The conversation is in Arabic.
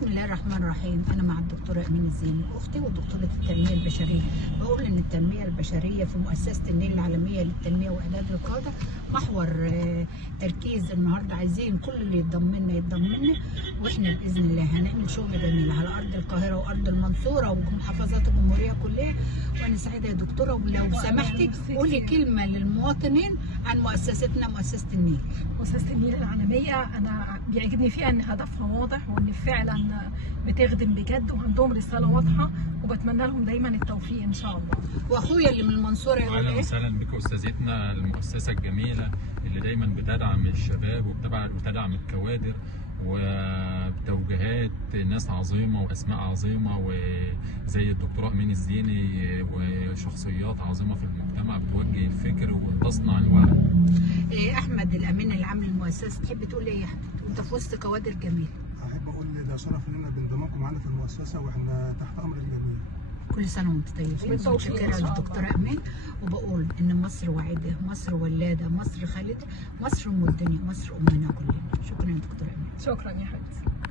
بسم الله الرحمن الرحيم. أنا مع الدكتورة أمين الزيني أختي ودكتورة التنمية البشرية. بقول إن التنمية البشرية في مؤسسة النيل العالمية للتنمية وإعداد القادة محور تركيز النهارده. عايزين كل اللي يتضمنا، وإحنا بإذن الله هنعمل شغل جميل على أرض القاهرة وأرض المنصورة ومحافظات الجمهورية كلها. وأنا سعيدة يا دكتورة، ولو سمحتي قولي كلمة للمواطنين عن مؤسستنا مؤسسة النيل. مؤسسة النيل العالمية أنا بيعجبني فيها إن هدفها واضح وإن فعلا بتخدم بجد وعندهم رسالة واضحة، وبتمنى لهم دايما التوفيق إن شاء الله. وأخويا اللي من المنصورة يقول اهلا إيه؟ وسهلا بك استاذتنا، المؤسسه الجميله اللي دايما بتدعم الشباب وبتدعم الكوادر وبتوجيهات ناس عظيمه واسماء عظيمه وزي الدكتوره امين الزيني وشخصيات عظيمه في المجتمع بتوجه الفكر وتصنع الوعي. احمد الامين اللي عامل المؤسسه، تحب تقول ايه يا احمد وانت في وسط كوادر جميله؟ احب اقول ده شرف لنا بانضمامكم معانا في المؤسسه، واحنا تحت امر الجميع. كل سنه وانتم طيبين. متشكره للدكتوره امين، وبقول ان مصر واعده، مصر ولاده، مصر خالده، مصر ام الدنيا، مصر امنا كلنا. شكرا يا دكتوره امين. شكرا يا حبيبتي.